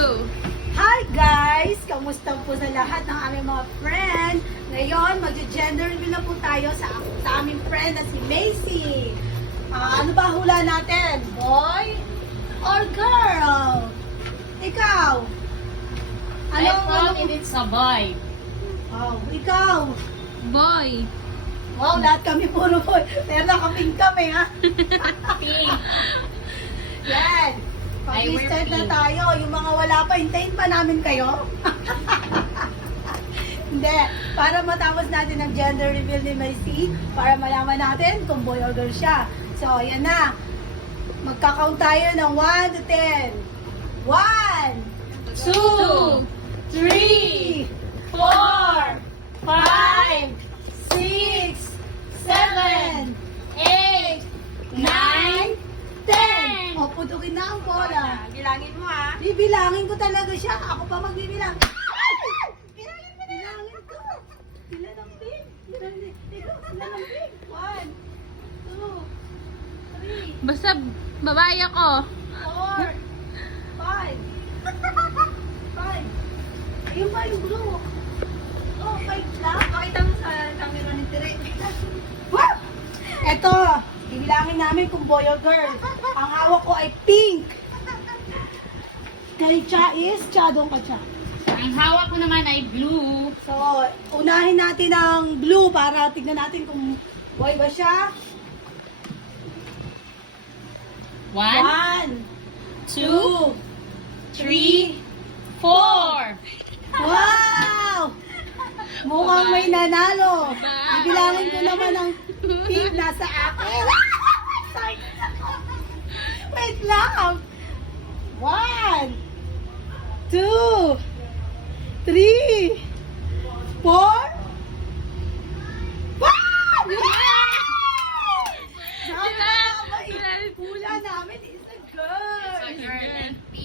Blue. Hi guys! Kamusta po sa lahat ng aming mga friend? Ngayon, mag-gender reveal na po tayo sa aming friend na si Macy. Ano ba hula natin? Boy or girl? Ikaw? I thought it's a boy. Oh, ikaw? Boy. Wow, lahat kami puro boy. Pero nakapink kami, ha? Pink. Yan. I wear Pag-start na pink. tayo. Yung mga wala pa, hintayin pa namin kayo. Hindi. Para matapos natin ang gender reveal ni Macy, para malaman natin kung boy or girl siya. So, yan na. Magka-count tayo ng 1 to 10. 1, 2, 3, 4, 5, 6, 7, 8, 9, 10. O, putukin na ang bola. Bilangin mo Bibilangin ko talaga siya. Ako pa magbibilang. Bilangin mo na. Bilangin ko. Ilan ang pin? Ilan ang pin? 1, 2, 3, Basta babae ako. 4, 5. 5. Ayun ba yung blue? Oh, 5 lang? Pakita mo sa camera ni Tere. Wow! Eto, bibilangin namin kung boy or girl. Ang hawak ko ay pink. Kay Cha is, Cha, doon ka, Cha. Ang hawak ko naman ay blue. So, unahin natin ang blue para tignan natin kung boy ba siya. 1, 1, 2, 3, 4. Wow! Mukhang may nanalo. Bye. Bibilangin ko naman ang pink nasa akin. Sorry. Wait lang. 1, 2, 3, 4. Wow! Hula namin is a girl.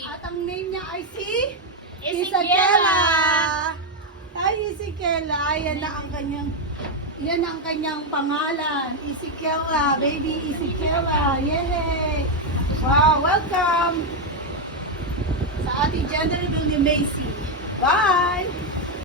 At ang name niya ay si Isabella. Ay, Isabella. Yan ang kanyang pangalan. Isabella, baby Isabella. Yay! Wow, welcome sa ating gender reveal ni Macy. Bye!